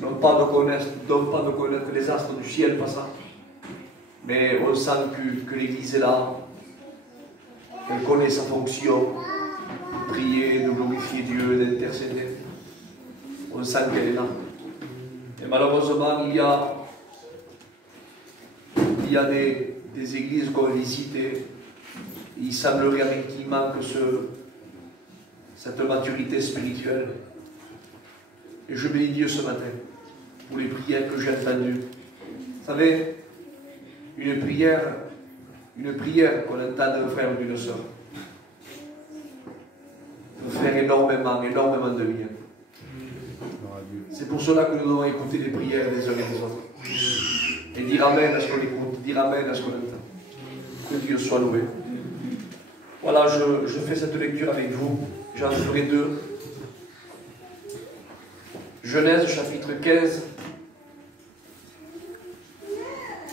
non pas de connaître les astres du ciel, pas ça. Mais on sent que l'Église est là, qu'elle connaît sa fonction, de prier, de glorifier Dieu, d'intercéder. On sent qu'elle est là. Et malheureusement, il y a des églises qu'on visite et il semblerait avec qu'il manque cette maturité spirituelle. Et je bénis Dieu ce matin pour les prières que j'ai entendues. Vous savez, une prière qu'on entend d'un frère ou d'une sœur peut faire énormément de bien. C'est pour cela que nous devons écouter les prières des uns et des autres. Et dire Amen à ce qu'on écoute, dire Amen à ce qu'on entend. Que Dieu soit loué. Voilà, je fais cette lecture avec vous. J'en ferai deux. Genèse chapitre 15.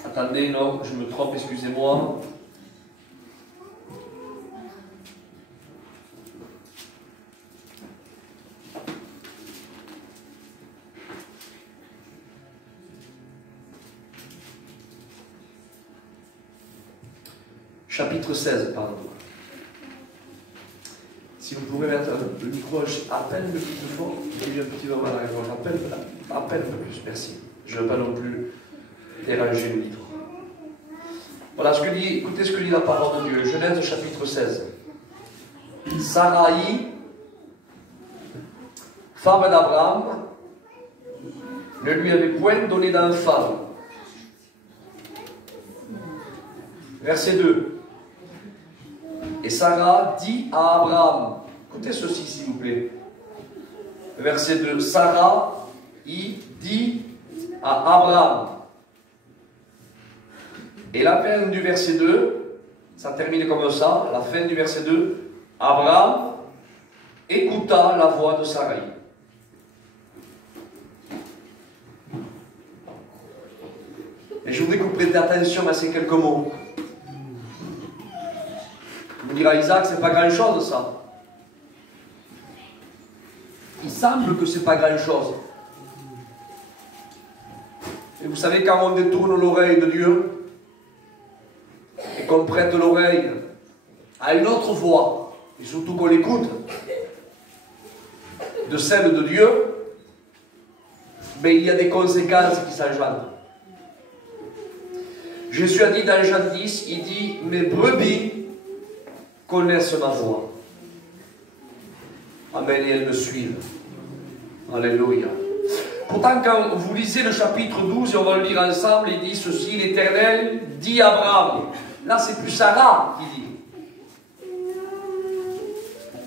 Attendez, non, je me trompe, excusez-moi. Chapitre 16, pardon. Si vous pouvez mettre le micro à peine le plus fort, j'ai un petit moment à la réponse. À peine un peu plus, merci. Je ne veux pas non plus déranger le livre. Voilà écoutez ce que dit la parole de Dieu. Genèse chapitre 16. Sarai, femme d'Abraham, ne lui avait point donné d'enfant. Verset 2. Et Sarah dit à Abraham, écoutez ceci s'il vous plaît. Verset 2. Sarah dit à Abraham. Et la fin du verset 2, ça termine comme ça, la fin du verset 2, Abraham écouta la voix de Sarai. Et je voudrais que vous prêtiez attention à ces quelques mots. Vous direz Isaac, c'est pas grand chose ça. Il semble que c'est pas grand chose. Et vous savez, quand on détourne l'oreille de Dieu, et qu'on prête l'oreille à une autre voix, et surtout qu'on l'écoute de celle de Dieu, mais il y a des conséquences qui s'engendrent. Jésus a dit dans Jean 10, il dit, mes brebis connaissent ma voix. Amen, et elles me suivent. Alléluia. Pourtant, quand vous lisez le chapitre 12, et on va le lire ensemble, il dit ceci, l'Éternel dit à Abraham. Là, c'est plus Sarah qui dit.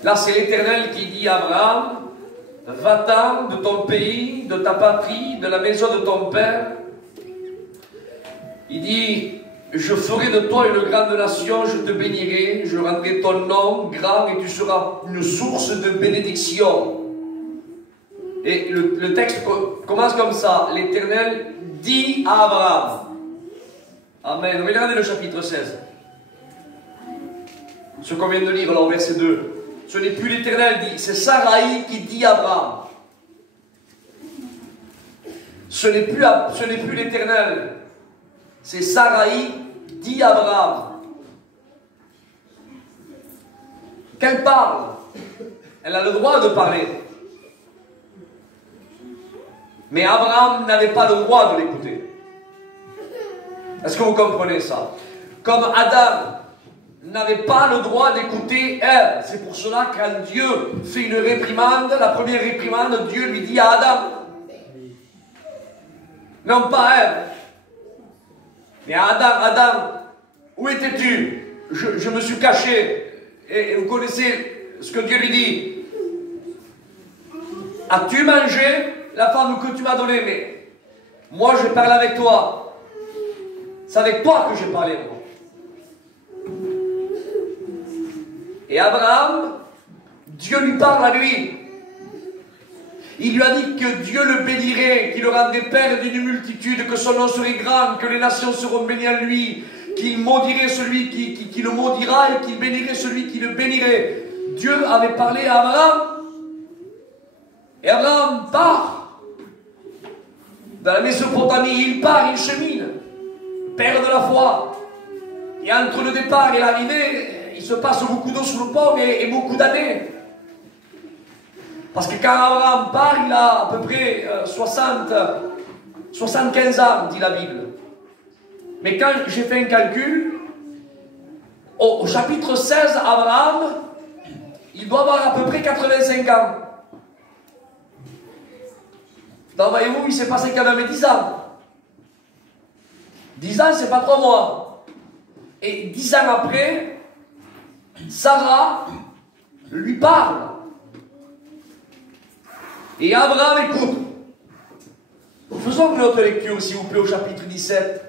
Là, c'est l'Éternel qui dit à Abraham, va-t'en de ton pays, de ta patrie, de la maison de ton père. Il dit, je ferai de toi une grande nation, je te bénirai, je rendrai ton nom grand et tu seras une source de bénédiction. Et le texte commence comme ça, l'Éternel dit à Abraham. Amen. Regardez le chapitre 16. Ce qu'on vient de lire là au verset 2. Ce n'est plus l'Éternel dit, c'est Sarai qui dit à Abraham. Ce n'est plus l'Éternel. C'est Sarai dit à Abraham. Qu'elle parle. Elle a le droit de parler. Mais Abraham n'avait pas le droit de l'écouter. Est-ce que vous comprenez ça? Comme Adam n'avait pas le droit d'écouter Ève. C'est pour cela que quand Dieu fait une réprimande, la première réprimande, Dieu lui dit à Adam. Non pas Ève. Mais Adam, où étais-tu? Je me suis caché. Et vous connaissez ce que Dieu lui dit. As-tu mangé la femme que tu m'as donnée? Mais moi je parle avec toi. C'est avec toi que j'ai parlé, moi. Et Abraham, Dieu lui parle à lui. Il lui a dit que Dieu le bénirait, qu'il le rendrait père d'une multitude, que son nom serait grand, que les nations seront bénies en lui, qu'il maudirait celui qui le maudira et qu'il bénirait celui qui le bénirait. Dieu avait parlé à Abraham. Et Abraham part. dans la Mésopotamie, il part, il chemine, père de la foi. Et entre le départ et l'arrivée, il se passe beaucoup d'eau sous le pont et beaucoup d'années. Parce que quand Abraham part, il a à peu près 75 ans, dit la Bible. Mais quand j'ai fait un calcul, au chapitre 16, Abraham, il doit avoir à peu près 85 ans. Donc voyez-vous, il s'est passé quand même 10 ans. 10 ans, c'est pas 3 mois. Et 10 ans après, Sarah lui parle. Et Abraham écoute. Faisons notre lecture, s'il vous plaît, au chapitre 17.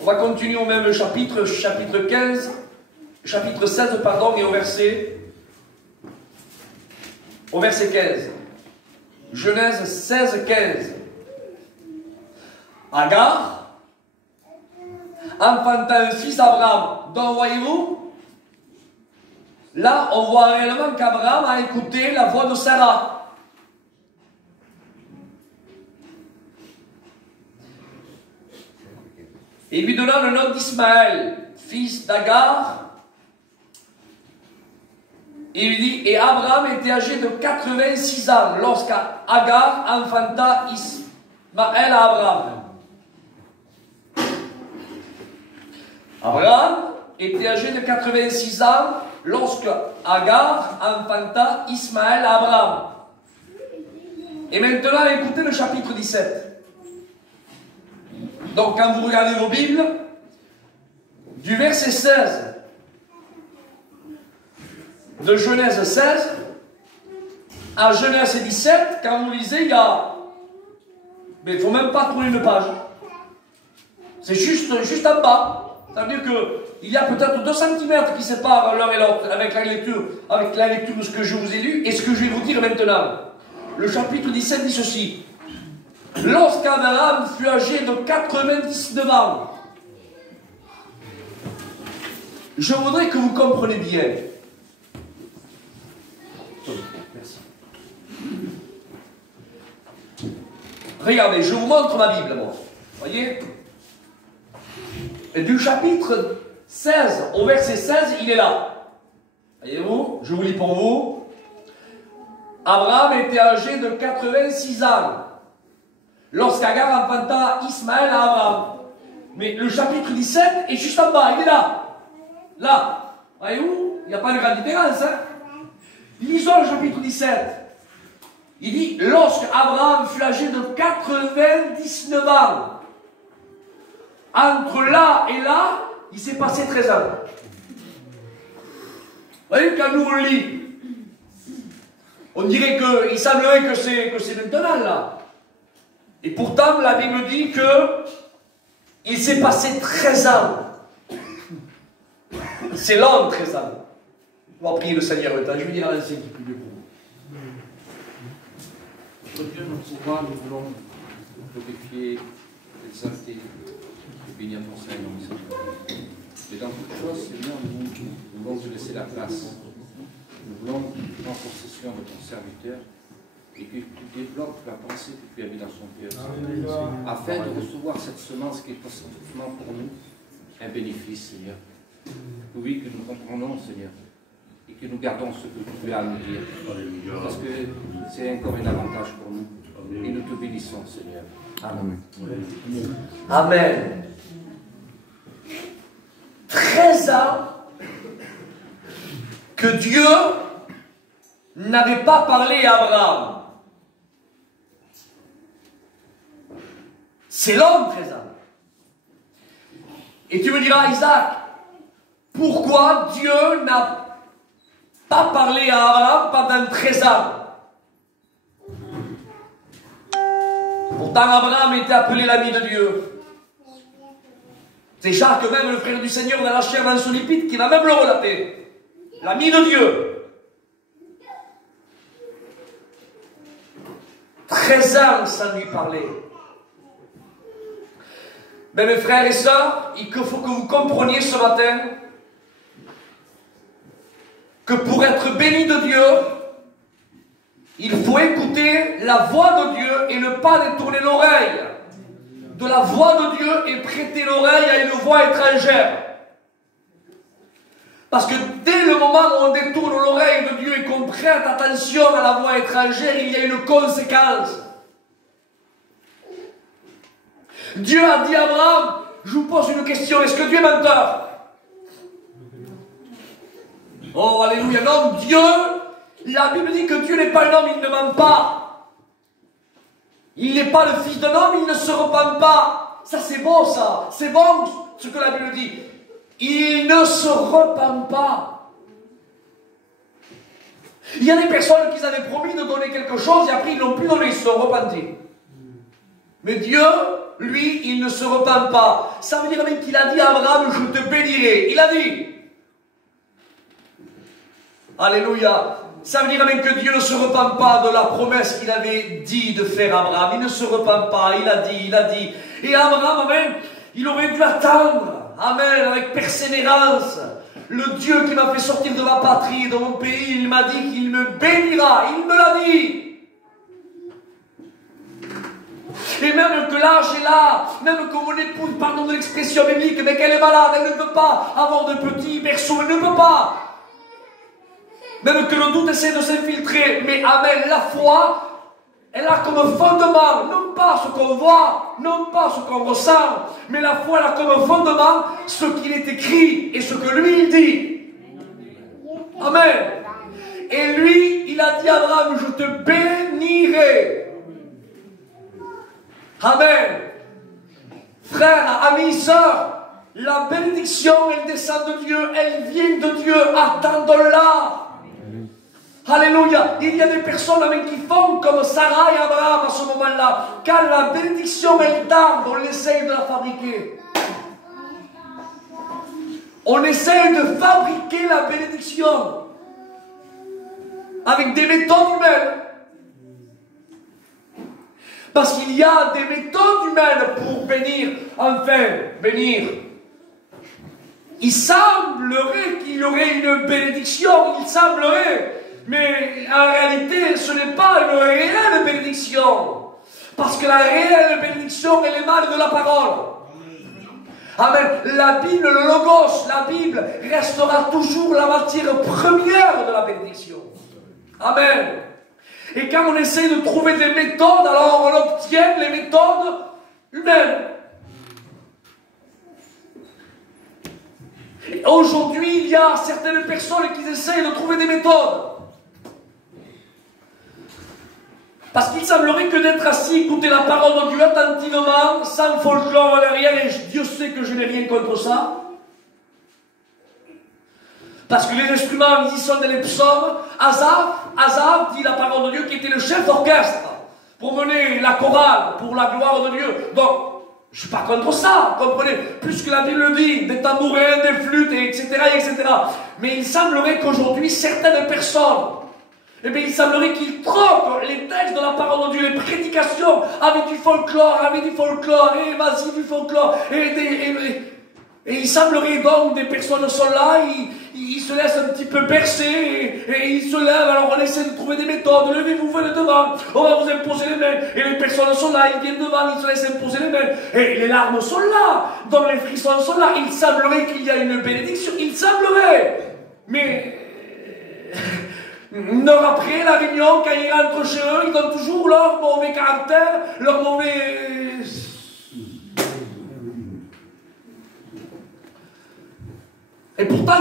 On va continuer au même chapitre 15, chapitre 16, pardon, et au verset 15. Genèse 16, 15. Agar enfanta un fils d'Abraham. Donc, voyez-vous, là, on voit réellement qu'Abraham a écouté la voix de Sarah. Et lui donna le nom d'Ismaël, fils d'Agar. Et il lui dit, et Abraham était âgé de 86 ans lorsqu'Agar enfanta Ismaël à Abraham. Abraham était âgé de 86 ans lorsque Agar enfanta Ismaël à Abraham. Et maintenant, écoutez le chapitre 17. Donc, quand vous regardez vos Bibles, du verset 16 de Genèse 16 à Genèse 17, quand vous lisez, il y a... Mais il ne faut même pas tourner une page. C'est juste en bas. C'est-à-dire qu'il y a peut-être 2 cm qui séparent l'un et l'autre avec la lecture de ce que je vous ai lu et ce que je vais vous dire maintenant. Le chapitre 17 dit ceci. Lorsqu'Abraham fut âgé de 99 ans, je voudrais que vous compreniez bien. Merci. Regardez, je vous montre ma Bible, moi. Voyez? Et du chapitre 16 au verset 16, il est là. Voyez-vous? Je vous lis pour vous. Abraham était âgé de 86 ans lorsqu'Agar enfanta Ismaël à Abraham. Mais le chapitre 17 est juste en bas, il est là. Là. Voyez-vous? Il n'y a pas de grande différence. Hein? Lisons le chapitre 17. Il dit, lorsque Abraham fut âgé de 99 ans, entre là et là, il s'est passé 13 ans. Vous voyez, quand nous on lit, on dirait que, il semblerait que c'est maintenant là. Et pourtant, la Bible dit que il s'est passé 13 ans. C'est long, 13 ans. On va prier le Seigneur le temps. Je vais dire à l'ancien qui prie pour vous. Notre Dieu, notre pouvoir, nous voulons glorifier, exalter et bénir ton Seigneur. Mais dans toute chose, Seigneur, nous voulons te laisser la place. Nous voulons prendre possession de ton serviteur et que tu développes la pensée que tu as mis dans son cœur, afin de recevoir cette semence qui est possiblement pour nous un bénéfice, Seigneur. Oui, que nous comprenons, Seigneur, et que nous gardons ce que tu as à nous dire, parce que c'est encore un avantage pour nous. Et nous te bénissons, Seigneur. Amen. Amen. 13 ans que Dieu n'avait pas parlé à Abraham. C'est long, 13 ans. Et tu me diras, Isaac, pourquoi Dieu n'a pas parlé à Abraham pendant 13 ans? Pourtant, Abraham était appelé l'ami de Dieu. C'est Jacques, même le frère du Seigneur dans la chair, dans son épître, qui va même le relater. L'ami de Dieu. 13 ans sans lui parler. Mais mes frères et sœurs, il faut que vous compreniez ce matin que pour être béni de Dieu, Il faut écouter la voix de Dieu et ne pas détourner l'oreille de la voix de Dieu et prêter l'oreille à une voix étrangère. Parce que dès le moment où on détourne l'oreille de Dieu et qu'on prête attention à la voix étrangère, il y a une conséquence. Dieu a dit à Abraham, je vous pose une question, est-ce que Dieu est menteur? Oh, alléluia, non, Dieu, la Bible dit que Dieu n'est pas un homme, il ne ment pas. Il n'est pas le fils d'un homme, il ne se repent pas. Ça c'est beau ça, c'est bon ce que la Bible dit. Il ne se repent pas. Il y a des personnes qui avaient promis de donner quelque chose et après ils n'ont plus donné, ils se sont repentis. Mais Dieu, lui, il ne se repent pas. Ça veut dire même qu'il a dit à Abraham, je te bénirai. Il a dit. Alléluia. Ça veut dire même que Dieu ne se repent pas de la promesse qu'il avait dit de faire à Abraham. Il ne se repent pas, il a dit. Et Abraham, amen, il aurait dû attendre, amen, avec persévérance. Le Dieu qui m'a fait sortir de ma patrie, de mon pays, il m'a dit qu'il me bénira. Il me l'a dit. Et même que l'âge est là, même que mon épouse, pardon de l'expression biblique, mais qu'elle est malade, elle ne peut pas avoir de petits berceaux, elle ne peut pas. Même que le doute essaie de s'infiltrer, mais amen, la foi, elle a comme fondement, non pas ce qu'on voit, non pas ce qu'on ressent, mais la foi, elle a comme fondement ce qu'il est écrit et ce que lui, il dit. Amen. Et lui, il a dit à Abraham, je te bénirai. Amen. Frères, amis, sœurs, la bénédiction, elle descend de Dieu, elle vient de Dieu, attendons-la. Alléluia. Il y a des personnes amen, qui font comme Sarah et Abraham à ce moment-là. Quand la bénédiction, elle tarde, on essaye de la fabriquer. On essaye de fabriquer la bénédiction avec des méthodes humaines. Parce qu'il y a des méthodes humaines pour bénir, enfin, bénir. Il semblerait qu'il y aurait une bénédiction, il semblerait, mais en réalité, ce n'est pas une réelle bénédiction. Parce que la réelle bénédiction, elle émane de la parole. Amen. La Bible, le Logos, la Bible, restera toujours la matière première de la bénédiction. Amen. Et quand on essaie de trouver des méthodes, alors on obtient les méthodes humaines. Aujourd'hui, il y a certaines personnes qui essayent de trouver des méthodes. Parce qu'il semblerait que d'être assis, écouter la parole de Dieu attentivement, sans folklore derrière, et Dieu sait que je n'ai rien contre ça. Parce que les instruments, ils y sont dans les psaumes. Asaph dit la parole de Dieu, qui était le chef d'orchestre pour mener la chorale, pour la gloire de Dieu. Donc, je ne suis pas contre ça, comprenez, puisque la Bible dit, des tambourins, des flûtes, etc., etc. Mais il semblerait qu'aujourd'hui, certaines personnes, eh bien, il semblerait qu'ils troquent les textes de la parole de Dieu, les prédications, avec du folklore, et vas-y du folklore, et il semblerait donc des personnes sont là, ils se laissent un petit peu bercer, et ils se lèvent, alors on essaie de trouver des méthodes, levez-vous, venez devant, on va vous imposer les mains, et les personnes sont là, ils viennent devant, ils se laissent imposer les mains, et les larmes sont là, donc les frissons sont là, il semblerait qu'il y a une bénédiction, il semblerait, mais... Une heure après, la réunion, quand ils rentrent chez eux, ils donnent toujours leur mauvais caractère, leur mauvais... Et pourtant,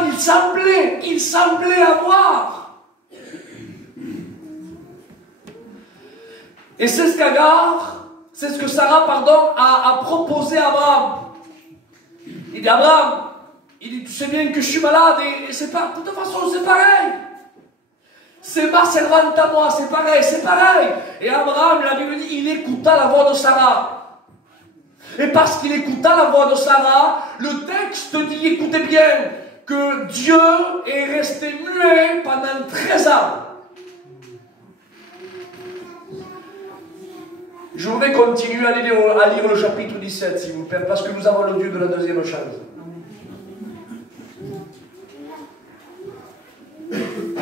il semblait avoir. Et c'est ce que Sarah, a proposé à Abraham. Il dit, Abraham, tu sais bien que je suis malade, et c'est pas, de toute façon, c'est pareil. C'est ma servante à moi, c'est pareil. Et Abraham, la Bible dit, il écouta la voix de Sarah. Et parce qu'il écouta la voix de Sarah, le texte dit, écoutez bien, que Dieu est resté muet pendant 13 ans. Je voudrais continuer à lire le chapitre 17, s'il vous plaît, parce que nous avons le Dieu de la deuxième chance.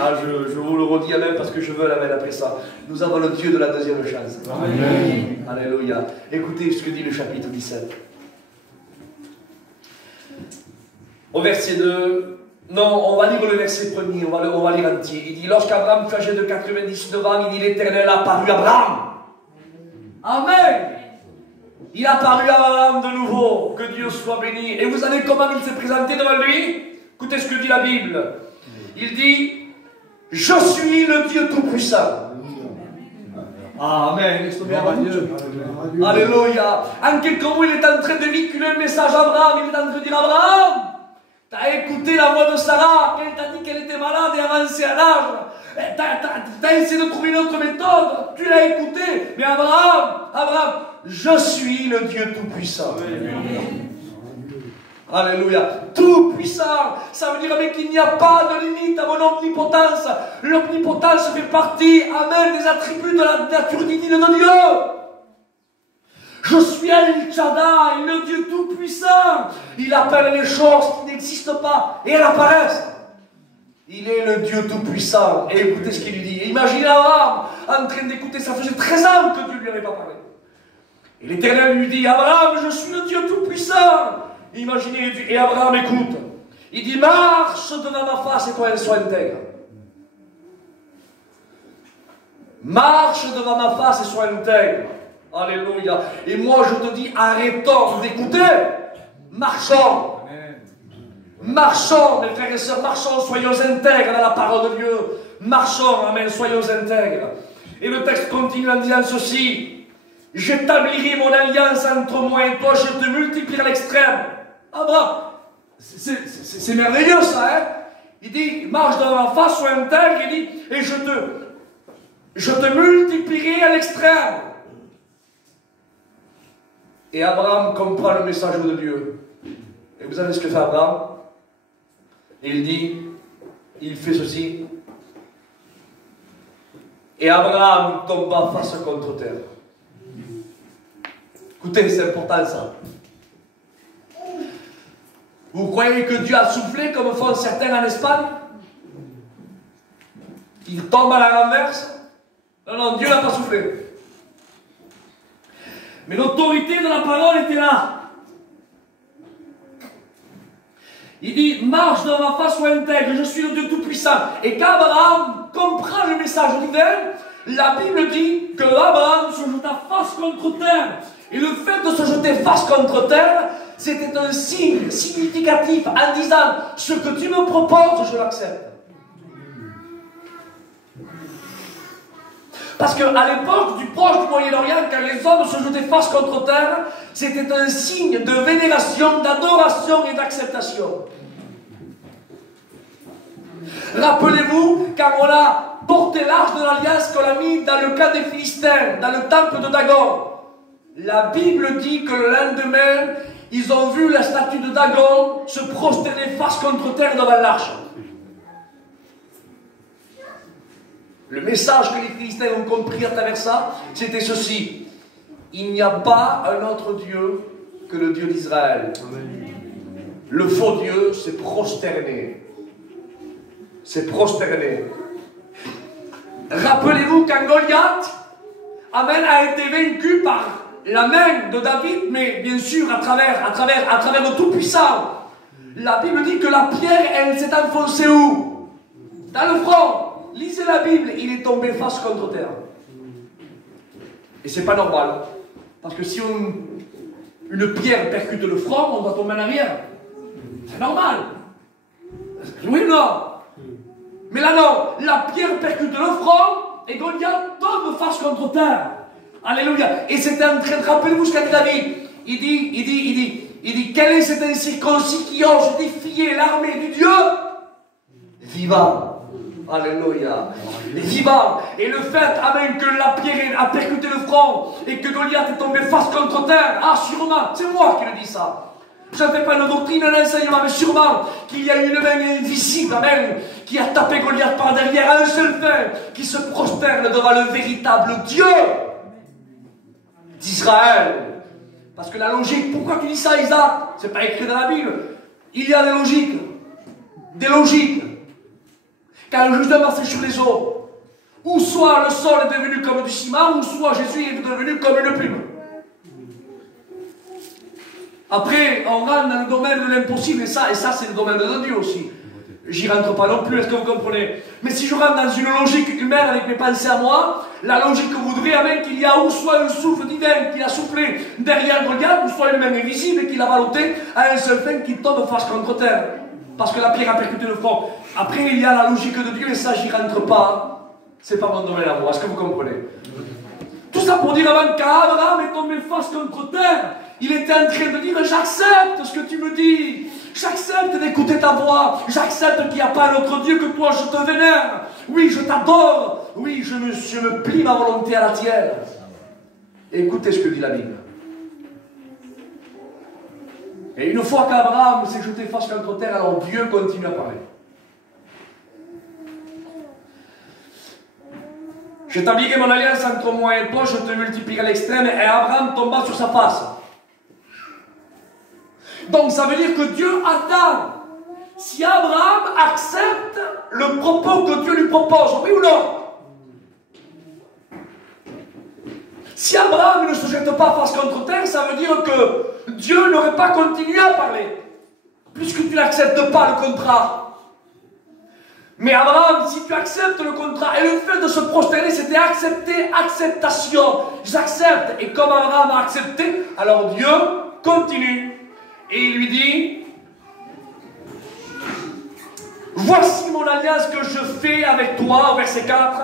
Ah, je vous le redis amen parce que je veux l'amen après ça. Nous avons le Dieu de la deuxième chance. Amen. Alléluia. Écoutez ce que dit le chapitre 17. Au verset 2, non, on va lire le verset premier, on va lire entier. Il dit, lorsqu'Abraham fut âgé de 99 ans, il dit, l'Éternel a apparu à Abraham. Amen. Il a apparu à Abraham de nouveau, que Dieu soit béni. Et vous savez comment il s'est présenté devant lui? Écoutez ce que dit la Bible. Il dit, je suis le Dieu Tout-Puissant. Amen. Alléluia. En quelques mots, il est en train de véhiculer un message à Abraham. Il est en train de dire, Abraham, tu as écouté la voix de Sarah, qu'elle t'a dit qu'elle était malade et avancée à l'âge. Tu as essayé de trouver une autre méthode. Tu l'as écouté. Mais Abraham, je suis le Dieu Tout-Puissant. Alléluia. Tout-puissant. Ça veut dire qu'il n'y a pas de limite à mon omnipotence. L'omnipotence fait partie, amen, des attributs de la nature divine de Dieu. Je suis El Shaddai, le Dieu Tout-Puissant. Il appelle les choses qui n'existent pas et elles apparaissent. Il est le Dieu Tout-Puissant. Et écoutez ce qu'il lui dit. Imaginez Abraham en train d'écouter, ça faisait 13 ans que Dieu ne lui avait pas parlé. Et l'Éternel lui dit, Abraham, je suis le Dieu Tout-Puissant. Imaginez, et Abraham écoute. Il dit, marche devant ma face et toi, sois intègre. Marche devant ma face et sois intègre. Alléluia. Et moi, je te dis, arrêtons d'écouter. Marchons. Marchons, mes frères et sœurs, marchons, soyons intègres dans la parole de Dieu. Marchons, amen, soyons intègres. Et le texte continue en disant ceci. J'établirai mon alliance entre moi et toi, je te multiplierai à l'extrême. Ah bah, c'est merveilleux ça, hein. Il dit, marche dans ma face, sois intègre, il dit, et je te multiplierai à l'extrême. Et Abraham comprend le message de Dieu. Et vous savez ce que fait Abraham? Il dit, il fait ceci. Et Abraham tomba face contre terre. Écoutez, c'est important ça. Vous croyez que Dieu a soufflé comme font certains en Espagne? Ils tombent à la renverse? Non, non, Dieu n'a pas soufflé. Mais l'autorité de la parole était là. Il dit, marche dans ma face, sois intègre, je suis le Dieu Tout-Puissant. Et quand Abraham comprend le message divin, la Bible dit que Abraham se jeta face contre terre. Et le fait de se jeter face contre terre, c'était un signe significatif en disant, ce que tu me proposes, je l'accepte. Parce qu'à l'époque du proche du Moyen-Orient, quand les hommes se jetaient face contre terre, c'était un signe de vénération, d'adoration et d'acceptation. Rappelez-vous, quand on a porté l'arche de l'Alliance, qu'on l'a mis dans le camp des Philistins, dans le temple de Dagon, la Bible dit que le lendemain, ils ont vu la statue de Dagon se prosterner face contre terre devant l'arche. Le message que les Philistins ont compris à travers ça, c'était ceci. Il n'y a pas un autre Dieu que le Dieu d'Israël. Le faux Dieu s'est prosterné. C'est prosterné. Rappelez-vous quand Goliath, amen, a été vaincu par la main de David, mais bien sûr à travers le Tout-Puissant. La Bible dit que la pierre, elle s'est enfoncée où? Dans le front. Lisez la Bible, il est tombé face contre terre. Et c'est pas normal. Parce que si une pierre percute le front, on doit tomber en arrière. C'est normal. Oui ou non? Mais là non, la pierre percute le front et Goliath tombe face contre terre. Alléluia. Et c'était en train de, rappelez-vous ce qu'a dit David. Il dit, quel est cet incirconcis qui ose défier l'armée du Dieu vivant? Alléluia. Vivant. Et le fait, amen, que la pierre a percuté le front et que Goliath est tombé face contre terre, ah sûrement, c'est moi qui le dis ça. Je ne fais pas une doctrine, un enseignement, mais sûrement qu'il y a une main invisible, amen, qui a tapé Goliath par derrière à un seul fin, qui se prosterne devant le véritable Dieu d'Israël. Parce que la logique, pourquoi tu dis ça, Isaac? C'est pas écrit dans la Bible. Il y a des logiques. Des logiques. quand Jésus a marché sur les eaux, ou soit le sol est devenu comme du ciment, ou soit Jésus est devenu comme une plume. Après, on rentre dans le domaine de l'impossible, et ça c'est le domaine de Dieu aussi. J'y rentre pas non plus, est-ce que vous comprenez? Mais si je rentre dans une logique humaine avec mes pensées à moi, la logique voudrait avec qu'il y a ou soit un souffle divin qui a soufflé derrière le regard, ou soit une main invisible qui l'a ballotté à un seul fin qui tombe face contre terre. Parce que la pierre a percuté le front. Après, il y a la logique de Dieu, et ça, j'y rentre pas. C'est pas mon domaine à moi, est-ce que vous comprenez? Tout ça pour dire avant qu'Abraham est tombé face contre terre, il était en train de dire j'accepte ce que tu me dis, j'accepte d'écouter ta voix, j'accepte qu'il n'y a pas un autre Dieu que toi, je te vénère, oui je t'adore, oui je me plie ma volonté à la tienne. Écoutez ce que dit la Bible. Et une fois qu'Abraham s'est jeté face contre terre, alors Dieu continue à parler. J'établirai mon alliance entre moi et toi, je te multiplierai à l'extrême, et Abraham tomba sur sa face. Donc ça veut dire que Dieu attend si Abraham accepte le propos que Dieu lui propose, oui ou non? Si Abraham ne se jette pas face contre terre, ça veut dire que Dieu n'aurait pas continué à parler, puisque tu n'acceptes pas le contrat. Mais Abraham, si tu acceptes le contrat, et le fait de se prosterner, c'était accepter, acceptation. J'accepte. Et comme Abraham a accepté, alors Dieu continue. Et il lui dit, voici mon alliance que je fais avec toi, au verset 4.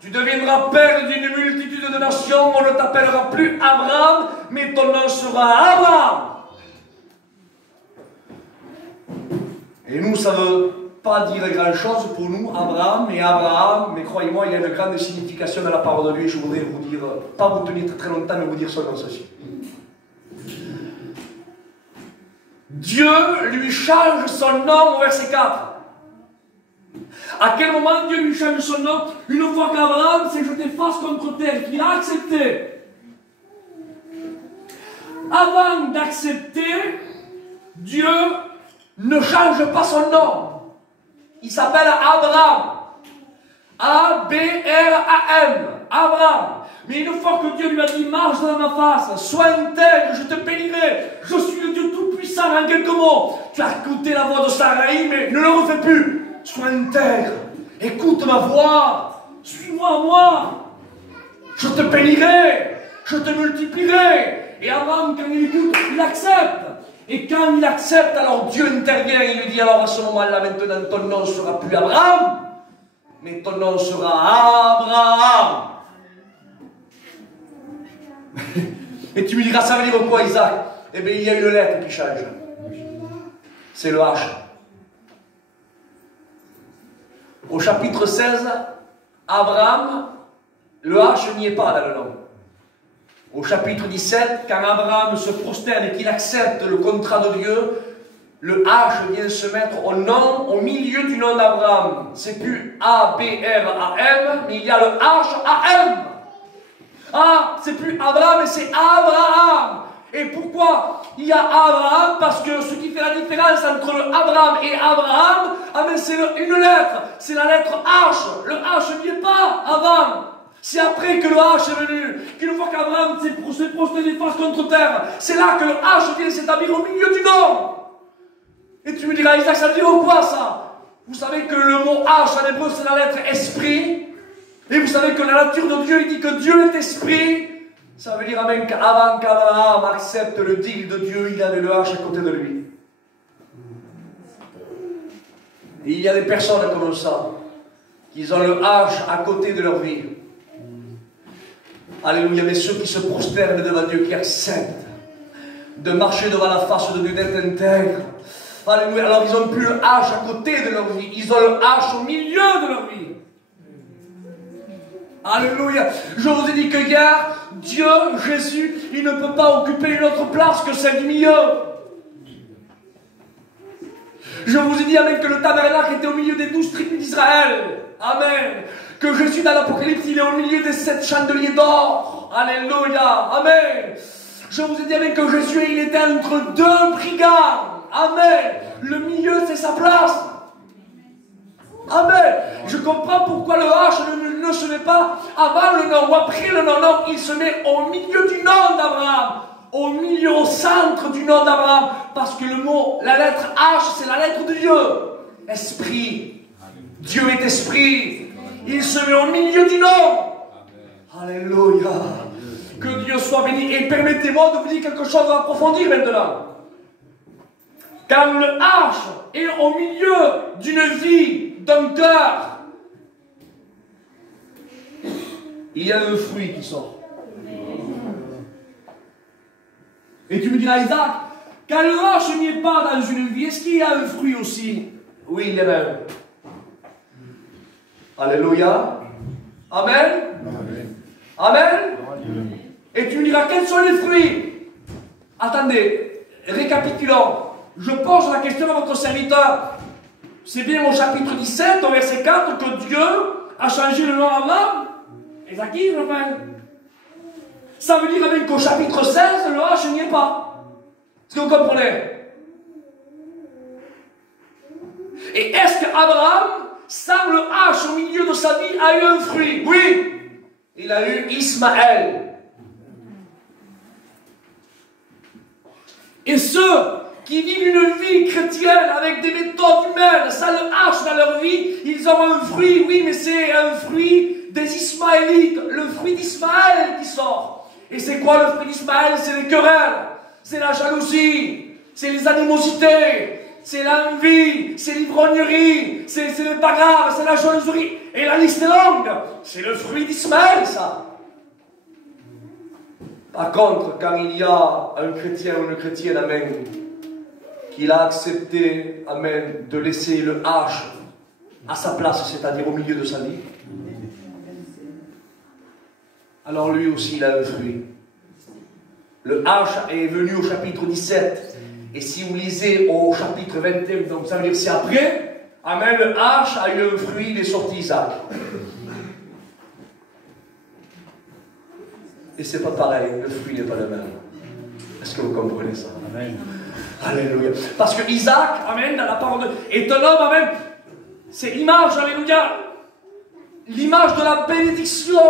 Tu deviendras père d'une multitude de nations, on ne t'appellera plus Abraham, mais ton nom sera Abraham. Et nous, ça veut pas dire grand chose pour nous, Abraham, mais croyez-moi, il y a une grande signification dans la parole de Dieu, et je voudrais vous dire, pas vous tenir très longtemps, mais vous dire seulement ceci. Dieu lui change son nom au verset 4. À quel moment Dieu lui change son nom? Une fois qu'Abraham s'est jeté face contre terre, qu'il a accepté. Avant d'accepter, Dieu ne change pas son nom. Il s'appelle Abraham. A-B-R-A-M. Abraham. Mais une fois que Dieu lui a dit, marche dans ma face, sois intègre, je te bénirai, je suis le Dieu tout-puissant, en quelques mots. Tu as écouté la voix de Sarai, mais ne le refais plus. Sois intègre, écoute ma voix, suis-moi moi. Je te bénirai, je te multiplierai. Et Abraham, quand il écoute, il accepte. Et quand il accepte, alors Dieu intervient, il lui dit, alors à ce moment-là, maintenant, ton nom ne sera plus Abraham, mais ton nom sera Abraham. Et tu me diras, ça veut dire quoi, Isaac? Eh bien, il y a une lettre qui change. C'est le H. Au chapitre 16, Abraham, le H n'y est pas dans le nom. Au chapitre 17, quand Abraham se prosterne et qu'il accepte le contrat de Dieu, le H vient se mettre au nom, au milieu du nom d'Abraham. C'est plus A-B-R-A-M, mais il y a le H-A-M. Ah, c'est plus Abraham, mais c'est Abraham. Et pourquoi il y a Abraham? Parce que ce qui fait la différence entre le Abraham et Abraham, ah ben c'est une lettre, c'est la lettre H. Le H n'y est pas avant. C'est après que le H est venu, qu'une fois qu'Abraham s'est prosterné face contre terre, c'est là que le H vient s'établir au milieu du nom. Et tu me diras, Isaac, ça veut dire quoi ça? Vous savez que le mot H en hébreu c'est la lettre esprit. Et vous savez que la nature de Dieu, il dit que Dieu est esprit. Ça veut dire même qu'avant qu'Abraham accepte le deal de Dieu, il avait le H à côté de lui. Et il y a des personnes comme ça, qui ont le H à côté de leur vie. Alléluia, mais ceux qui se prosternent devant Dieu, qui acceptent de marcher devant la face de Dieu, d'être intègres. Alléluia, alors ils n'ont plus le H à côté de leur vie, ils ont le H au milieu de leur vie. Alléluia. Je vous ai dit que hier, Dieu, Jésus, il ne peut pas occuper une autre place que celle du milieu. Je vous ai dit, amen, que le tabernacle était au milieu des 12 tribus d'Israël. Amen. Que Jésus, dans l'Apocalypse, il est au milieu des 7 chandeliers d'or. Alléluia. Amen. Je vous ai dit, amen, que Jésus, il était entre 2 brigands. Amen. Le milieu, c'est sa place. Amen. Je comprends pourquoi le H ne se met pas avant le nom ou après le nom. Non, il se met au milieu du nom d'Abraham. Au milieu, au centre du nom d'Abraham. Parce que le mot, la lettre H, c'est la lettre de Dieu. Esprit. Dieu est esprit. Il se met au milieu du nom. Alléluia. Que Dieu soit béni. Et permettez-moi de vous dire quelque chose à approfondir maintenant. Quand le H est au milieu d'une vie, d'un cœur, il y a un fruit qui sort. Et tu me diras, Isaac, quand le H n'y est pas dans une vie, est-ce qu'il y a un fruit aussi? Oui, il y en a un. Alléluia. Amen. Amen. Et tu me diras, quels sont les fruits? Attendez, récapitulons. Je pose la question à votre serviteur. C'est bien au chapitre 17, au verset 4, que Dieu a changé le nom d'Abraham. Et ça qui, enfin? Ça veut dire même qu'au chapitre 16, le H n'y est pas. Est-ce que vous comprenez? Et est-ce qu'Abraham, sans le H au milieu de sa vie, a eu un fruit? Oui. Il a eu Ismaël. Et ceux qui vivent une vie chrétienne avec des méthodes humaines, sans le H dans leur vie, ils ont un fruit, oui, mais c'est un fruit des Ismaélites, le fruit d'Ismaël qui sort. Et c'est quoi le fruit d'Ismaël? C'est les querelles, c'est la jalousie, c'est les animosités, c'est l'envie, c'est l'ivrognerie, c'est les bagarres, c'est la jalousie. Et la liste est longue. C'est le fruit d'Ismaël, ça. Par contre, quand il y a un chrétien ou une chrétienne, amen, qu'il a accepté, amen, de laisser le H à sa place, c'est-à-dire au milieu de sa vie, alors lui aussi il a un fruit. Le H est venu au chapitre 17, et si vous lisez au chapitre 21, donc ça veut dire c'est après, amen, le H a eu un fruit, il est sorti Isaac. Et c'est pas pareil, le fruit n'est pas le même. Est-ce que vous comprenez ça? Amen. Alléluia. Parce que Isaac, amen, dans la parole de... est un homme, amen. C'est l'image, alléluia. L'image de la bénédiction,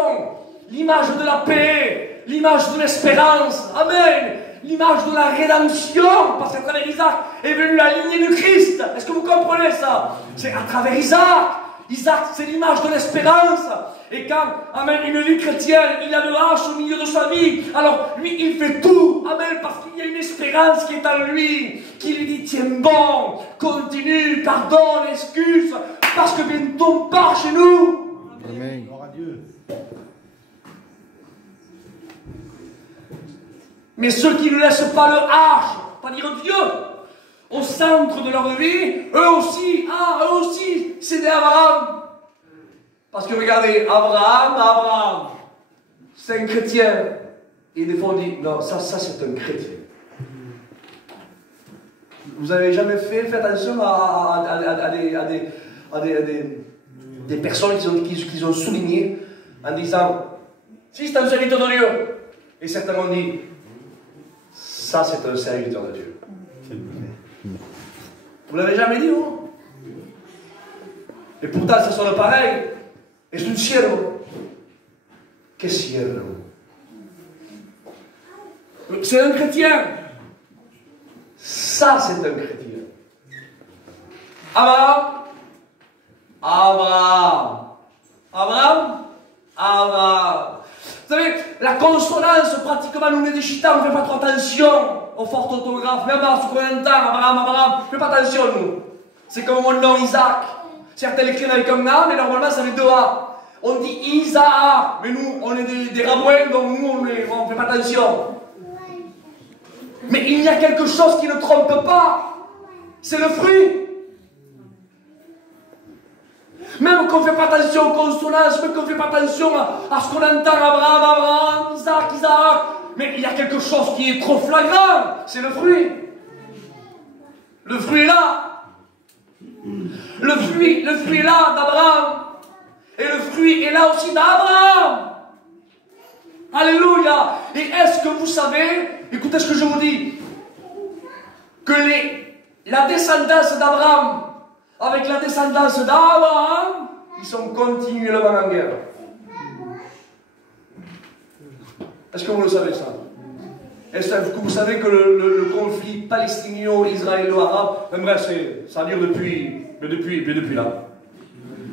l'image de la paix, l'image de l'espérance, amen. L'image de la rédemption, parce qu'à travers Isaac est venue la lignée du Christ. Est-ce que vous comprenez ça? C'est à travers Isaac. Isaac, c'est l'image de l'espérance. Et quand, amen, une vie chrétienne, il a le H au milieu de sa vie, alors lui, il fait tout, amen, parce qu'il y a une espérance qui est en lui, qui lui dit, tiens bon, continue, pardonne, excuse, parce que bientôt on part chez nous. Amen. Gloire à Dieu. Mais ceux qui ne laissent pas le H, c'est-à-dire Dieu, au centre de leur vie, eux aussi, c'est des Abraham. Parce que regardez, Abraham, c'est un chrétien. Et des fois on dit, non, ça c'est un chrétien. Vous avez jamais fait attention à des personnes qui ont souligné en disant, si c'est un serviteur de Dieu. Et certains ont dit, ça c'est un serviteur de Dieu. Vous l'avez jamais dit, non? Et pourtant ça sonne pareil. Es un siervo. ¿Qué siervo? C'est un chrétien. Ça, c'est un chrétien. Abraham. Vous savez, la consonance, pratiquement, nous les digitants, on ne fait pas trop attention aux fortes orthographes. Même à ce qu'on entend, Abraham, on ne fait pas attention, nous. C'est comme mon nom, Isaac. Certains l'écrivent avec un A, mais normalement ça fait deux A. On dit Isaac, mais nous, on est des rabouins, donc nous, on ne fait pas attention. Mais il y a quelque chose qui ne trompe pas. C'est le fruit. Même qu'on ne fait pas attention aux consonances, même qu'on ne fait pas attention à ce qu'on entend, Abraham, Isaac. Mais il y a quelque chose qui est trop flagrant. C'est le fruit. Le fruit est là. Le fruit est là d'Abraham. Et le fruit est là aussi d'Abraham. Alléluia. Et est-ce que vous savez, écoutez ce que je vous dis, que la descendance d'Abraham avec la descendance d'Abraham, ils sont continuellement en guerre. Est-ce que vous le savez ça? Est-ce que vous savez que le conflit palestinien-israélo-arabe, ça dure depuis là.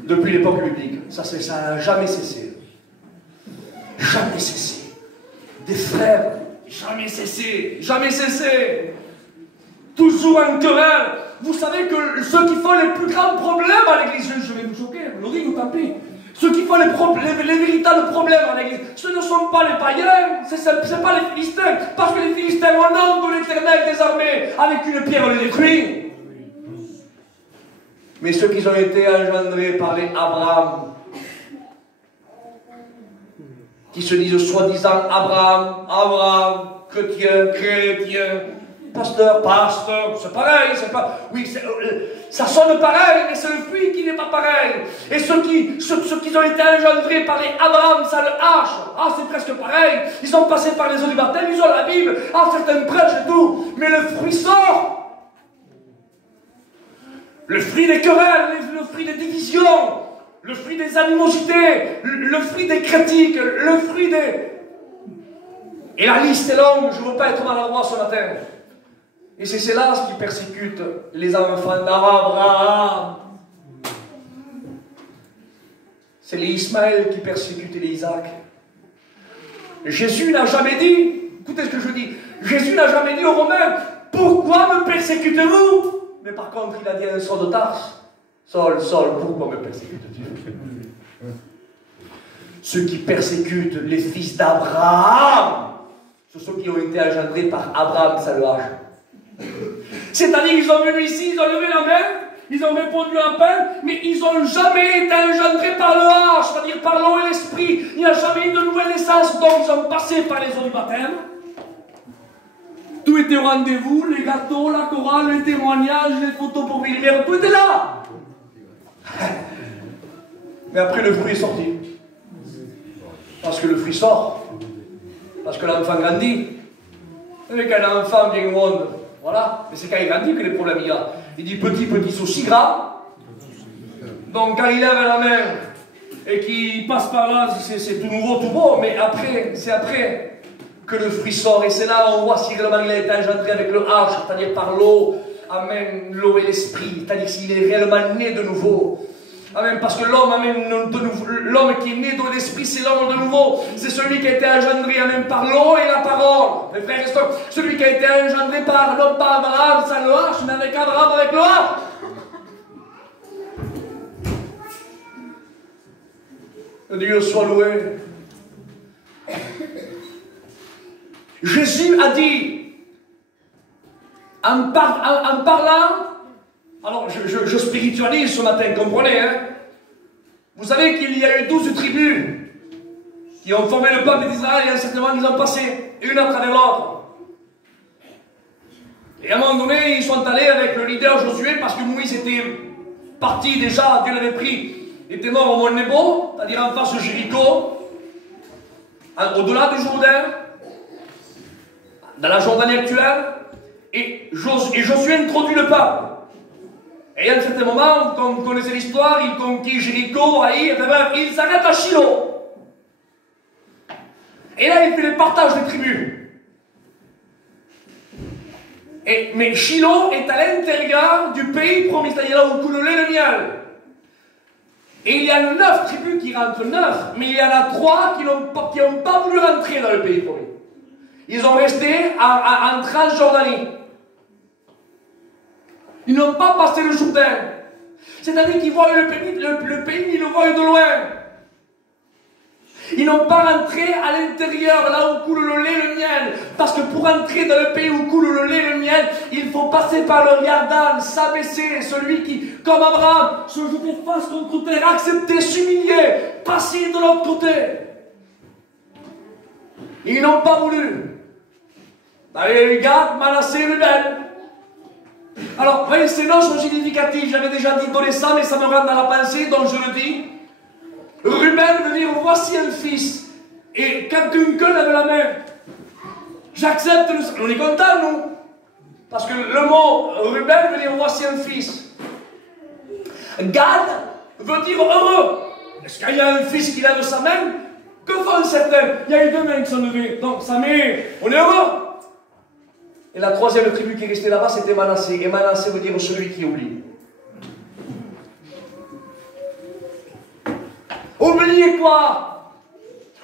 Depuis l'époque biblique. Ça n'a jamais cessé. Jamais cessé. Des frères, jamais cessé. Jamais cessé. Toujours en querelle. Vous savez que ceux qui font les plus grands problèmes à l'église, je vais vous choquer, vous l'aurez, vous tapez. Ceux qui font les véritables problèmes à l'église, ce ne sont pas les païens, ce n'est pas les Philistins, parce que les Philistins, au nom de l'Éternel des armées, avec une pierre, les détruit. Mais ceux qui ont été engendrés par les Abraham, qui se disent soi-disant Abraham, chrétien, pasteur, c'est pareil, c'est pas... Oui, ça sonne pareil, mais c'est le fruit qui n'est pas pareil. Et ceux qui ont été engendrés par les Abraham, ça le hache. Ah, c'est presque pareil. Ils sont passés par les eaux du baptême, ils ont la Bible. Ah, certains prêchent et tout. Mais le fruit sort. Le fruit des querelles, le fruit des divisions, le fruit des animosités, le fruit des critiques, le fruit des... Et la liste est longue, je ne veux pas être maladroit ce matin. Et c'est cela ce qui persécute les enfants d'Abraham. C'est les Ismaël qui persécutent les Isaac. Jésus n'a jamais dit, écoutez ce que je dis, Jésus n'a jamais dit aux Romains, pourquoi me persécutez-vous? Mais par contre, il a dit à un Saul de Tarse, Saul, pourquoi me persécutes-tu? Ceux qui persécutent les fils d'Abraham, ce sont ceux qui ont été engendrés par Abraham, ça le hache. C'est-à-dire qu'ils sont venus ici, ils ont levé la main, ils ont répondu à peine, mais ils n'ont jamais été engendrés par le H, c'est-à-dire par l'eau et l'esprit. Il n'y a jamais eu de nouvelle naissance, donc ils sont passés par les eaux du baptême. Tout était au rendez-vous, les gâteaux, la chorale, les témoignages, les photos pour Villemère, tout était là. Mais après, le fruit est sorti. Parce que le fruit sort. Parce que l'enfant grandit. Et quand l'enfant vient au monde, voilà, mais c'est quand il grandit que les problèmes il y a. Il dit petit, c'est aussi gras. Donc quand il lève la main et qu'il passe par là, c'est tout nouveau, tout beau, mais après, c'est après que le fruit sort. Et c'est là où on voit si réellement il a été engendré avec le H, c'est-à-dire par l'eau, amen, l'eau et l'esprit, c'est-à-dire s'il est réellement né de nouveau. Amen, parce que l'homme qui est né de l'esprit, c'est l'homme de nouveau. C'est celui qui a été engendré, amen, par l'eau et la parole. Mes frères et sœurs, celui qui a été engendré par l'homme, par Abraham, ça le hache, mais avec Abraham, avec le hache. Dieu soit loué. Jésus a dit, en parlant, alors je spiritualise ce matin, comprenez, hein? Vous savez qu'il y a eu 12 tribus qui ont formé le peuple d'Israël et un certain moment ils ont passé, une à travers l'autre. Et à un moment donné, ils sont allés avec le leader Josué parce que Moïse était parti déjà, Dieu l'avait pris, il était mort au Mont Nebo, c'est-à-dire en face de Jéricho, au-delà du Jourdain, dans la Jordanie actuelle, et Josué introduit le peuple. Et à un certain moment, comme vous connaissez l'histoire, il conquit Jéricho, Haï, il s'arrête à Shiloh. Et là, il fait le partage des tribus. Mais Shiloh est à l'intérieur du pays promis, c'est-à-dire là où coule le lait et le miel. Et il y a 9 tribus qui rentrent, 9, mais il y en a 3 qui n'ont pas voulu rentrer dans le pays promis. Ils ont resté en Transjordanie. Ils n'ont pas passé le Jourdain. C'est-à-dire qu'ils voient le pays, ils le voient de loin. Ils n'ont pas rentré à l'intérieur, là où coule le lait et le miel. Parce que pour entrer dans le pays où coule le lait et le miel, il faut passer par le Yardan, s'abaisser, celui qui, comme Abraham, se jetait face contre terre, accepter, s'humilier, passer de l'autre côté. Ils n'ont pas voulu. Allez, Gad, Manassé, Ruben. Alors, vous voyez, ces noms sont significatifs. J'avais déjà dit donner ça, mais ça me rentre dans la pensée, donc je le dis. Ruben veut dire, voici un fils. Et quand quelqu'un lève la main, j'accepte le... On est content, nous. Parce que le mot Ruben veut dire, voici un fils. Gad veut dire heureux. Est-ce qu'il y a un fils qui lève sa main? Que font certains? Il y a eu deux mains qui sont levées. Donc ça met, on est heureux. Et la troisième tribu qui est restée là-bas, c'était Manassé. Et Manassé veut dire celui qui oublie. Oubliez quoi?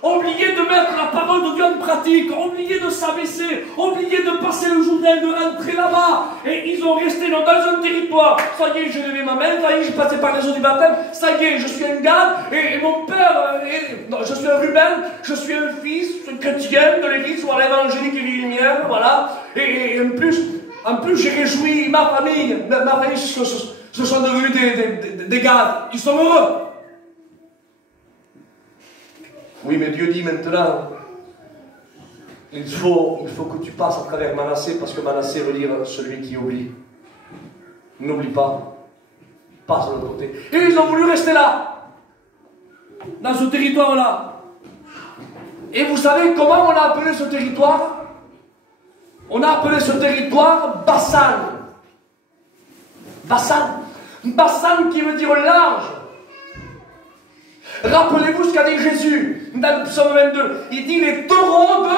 Oubliez de mettre la parole de Dieu en pratique, oubliez de s'abaisser, oubliez de passer le Jourdain, de rentrer là-bas. Et ils ont resté dans un territoire. Ça y est, je levais ma main, ça y est, je passais par les eaux du baptême, ça y est, je suis un Gad, et mon père, non, je suis un Ruben, je suis un fils, un chrétien de l'église, ou à l'évangélique et lumière, voilà. Et en plus, j'ai réjoui ma famille se sont devenus des Gads. Ils sont heureux. Oui, mais Dieu dit maintenant, il faut que tu passes à travers Manassé, parce que Manassé veut dire celui qui oublie. N'oublie pas. Passe de l'autre côté. Et ils ont voulu rester là, dans ce territoire-là. Et vous savez comment on a appelé ce territoire? On a appelé ce territoire Bassan. Bassan. Bassan qui veut dire large. Rappelez-vous ce qu'a dit Jésus dans le psaume 22. Il dit les taureaux de...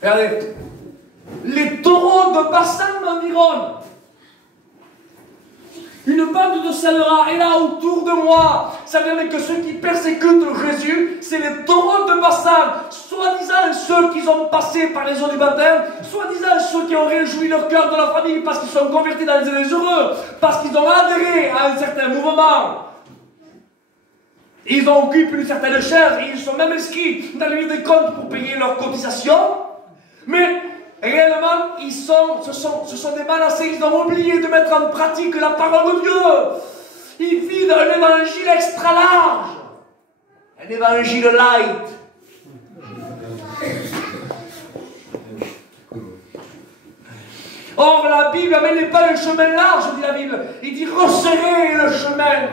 Regardez. Les taureaux de Bassan m'environnent. Une bande de scélérats est là autour de moi. Ça veut dire que ceux qui persécutent Jésus, c'est les taureaux de Bassan. Soi-disant ceux qui ont passé par les eaux du baptême, soi-disant ceux qui ont réjoui leur cœur de la famille parce qu'ils sont convertis dans les heureux, parce qu'ils ont adhéré à un certain mouvement. Ils ont occupé une certaine chaise et ils sont même inscrits dans le livre des comptes pour payer leurs cotisations. Mais réellement, ce sont des Manassés. Ils ont oublié de mettre en pratique la parole de Dieu. Ils vivent un évangile extra large. Un évangile light. Or, la Bible n'amène pas le chemin large, dit la Bible. Il dit resserrez le chemin.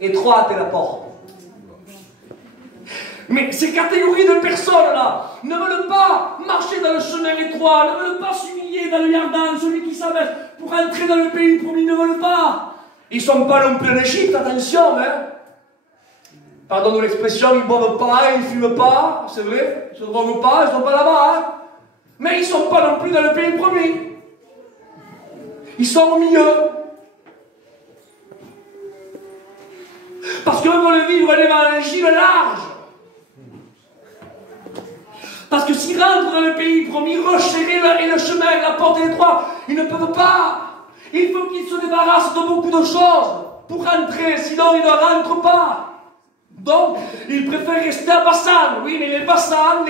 Étroite est la porte. Mais ces catégories de personnes-là ne veulent pas marcher dans le chemin étroit, ne veulent pas s'humilier dans le Yardan, celui qui s'abaisse pour entrer dans le pays promis, ne veulent pas. Ils ne sont pas non plus en Égypte, attention, hein. Pardon de l'expression, ils ne boivent pas, ils ne fument pas, c'est vrai, ils ne se droguent pas, ils ne sont pas là-bas, hein. Mais ils ne sont pas non plus dans le pays promis. Ils sont au milieu. Parce qu'ils veulent vivre un évangile large. Parce que s'ils rentrent dans le pays promis, resserrer le chemin, la porte est étroite, ils ne peuvent pas. Il faut qu'ils se débarrassent de beaucoup de choses pour rentrer, sinon ils ne rentrent pas. Donc, ils préfèrent rester à Bassan. Oui, mais les Bassan,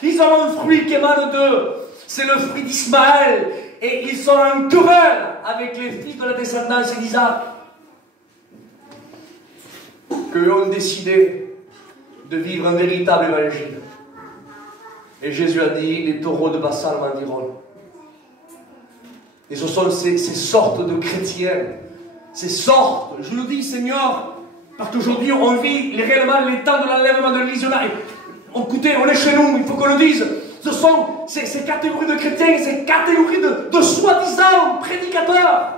ils ont un fruit qui émane d'eux. C'est le fruit d'Ismaël. Et ils sont en querelle avec les fils de la descendance d'Isaac. Qu'eux ont décidé de vivre un véritable évangile. Et Jésus a dit, les taureaux de Bassan m'environnent. Et ce sont ces sortes de chrétiens, ces sortes, je le dis Seigneur, parce qu'aujourd'hui on vit réellement les temps de l'enlèvement de l'Église. Écoutez, on est chez nous, il faut qu'on le dise. Ce sont ces catégories de chrétiens, ces catégories de soi-disant prédicateurs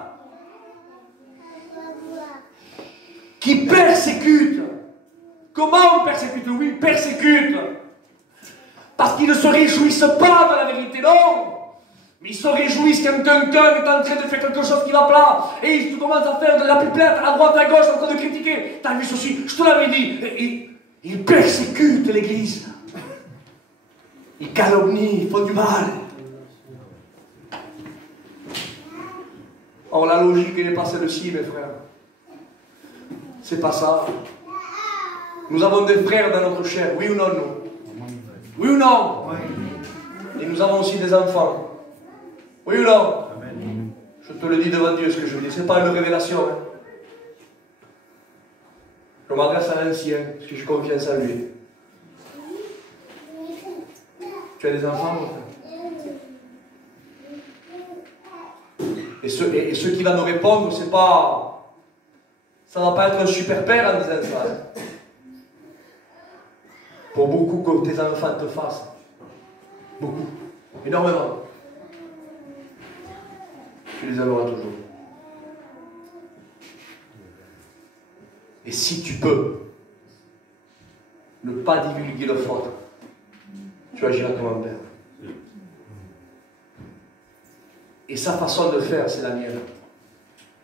qui persécutent. Comment on persécute? Oui, persécutent. Parce qu'ils ne se réjouissent pas de la vérité, non. Mais ils se réjouissent quand quelqu'un est en train de faire quelque chose qui va pas. Et ils commencent à faire de la pipelette à droite, à gauche, en train de critiquer. T'as vu ceci? Je te l'avais dit. Et ils persécutent l'Église. Ils calomnient, ils font du mal. Or, la logique n'est pas celle-ci, mes frères. C'est pas ça. Nous avons des frères dans notre chair, oui ou non, nous? Oui ou non? Et nous avons aussi des enfants. Oui ou non? Je te le dis devant Dieu ce que je dis. Ce n'est pas une révélation. Hein. Je m'adresse à l'ancien, parce que j'ai confiance en lui. Tu as des enfants, mon frère? Et ce qui va nous répondre, c'est pas... Ça ne va pas être un super père en disant ça. Hein. Pour beaucoup que tes enfants te fassent. Beaucoup. Énormément. tu les aimeras toujours. Et si tu peux ne pas divulguer le faute, tu agiras comme un père. Et sa façon de faire, c'est la mienne.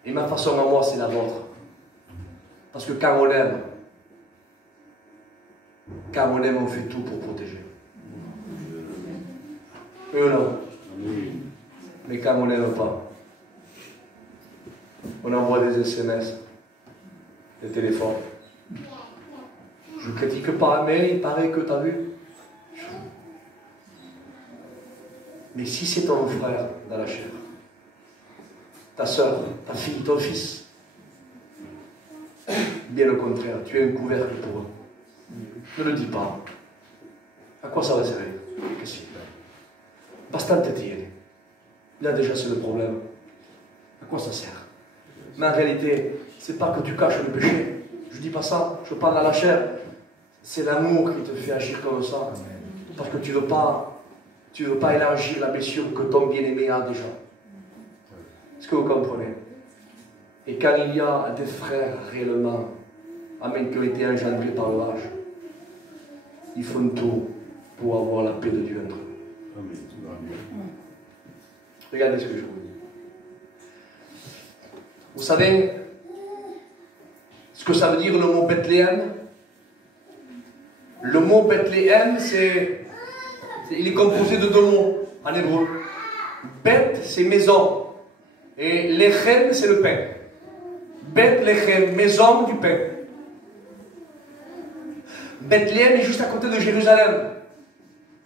Et ma façon à moi, c'est la vôtre. Parce que quand on aime, on fait tout pour protéger. Oui ou non? Mais quand on n'aime pas, on envoie des SMS, des téléphones. Je ne critique pas, mais il paraît que tu as vu. Mais si c'est ton frère dans la chair, ta soeur, ta fille, ton fils, bien au contraire, tu es un couvercle pour eux. Ne le dis pas. À quoi ça va servir? Qu'est-ce qu'il fait? Bastante tiene. Là déjà c'est le problème. À quoi ça sert? Mais en réalité, c'est pas que tu caches le péché. Je dis pas ça, je parle à la chair. C'est l'amour qui te fait agir comme ça. Parce que tu veux pas élargir la blessure que ton bien-aimé a déjà. Est-ce que vous comprenez? Et quand il y a des frères réellement, amen, qui ont été engendrés par le âge, ils font tout pour avoir la paix de Dieu entre eux. Regardez ce que je vous dis. Vous savez ce que ça veut dire le mot Bethléem? Le mot Bethléem, il est composé de deux mots en hébreu. Beth, c'est maison. Et Lechem, c'est le pain. Beth-Lechem, maison du pain. Bethléem est juste à côté de Jérusalem.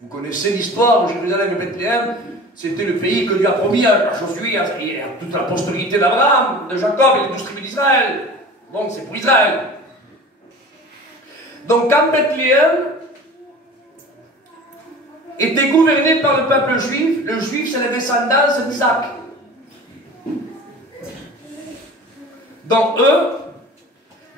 Vous connaissez l'histoire de Jérusalem et Bethléem. C'était le pays que Dieu a promis à Josué et à toute la postérité d'Abraham, de Jacob et des 12 tribus d'Israël. Donc c'est pour Israël. Donc quand Bethléem était gouverné par le peuple juif, le juif c'est la descendance d'Isaac. Donc eux,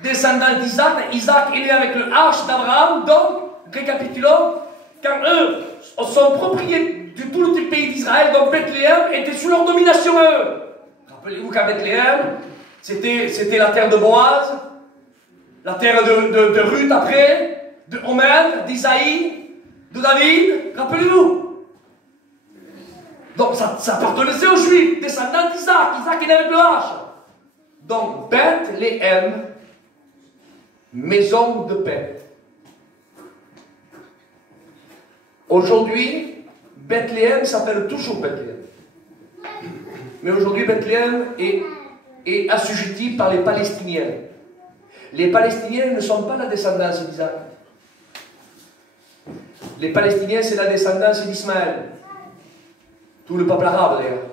descendants d'Isaac, Isaac est né avec le H d'Abraham, donc, récapitulons, quand eux sont propriétaires de tout le pays d'Israël, donc Bethléem était sous leur domination à eux. Rappelez-vous qu'à Bethléem, c'était la terre de Boaz, la terre de Ruth après, de Omer, d'Isaïe, de David, rappelez-vous. Donc ça appartenait aux Juifs, descendants d'Isaac, Isaac est né avec le H. Donc Bethléem, maison de paix. Aujourd'hui, Bethléem s'appelle toujours Bethléem. Mais aujourd'hui, Bethléem est assujetti par les Palestiniens. Les Palestiniens ne sont pas la descendance d'Isaac. Les Palestiniens, c'est la descendance d'Ismaël. Tout le peuple arabe, d'ailleurs.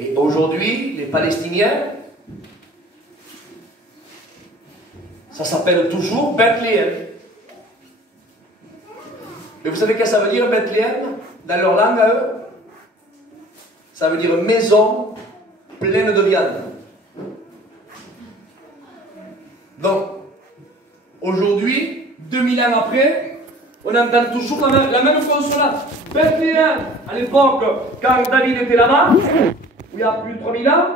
Et aujourd'hui, les Palestiniens, ça s'appelle toujours Bethléem. Et vous savez qu'est-ce que ça veut dire Bethléem dans leur langue à eux? Ça veut dire maison pleine de viande. Donc, aujourd'hui, 2000 ans après, on entend toujours la même consonance. Bethléem, à l'époque, quand David était là-bas, il y a plus de 3000 ans,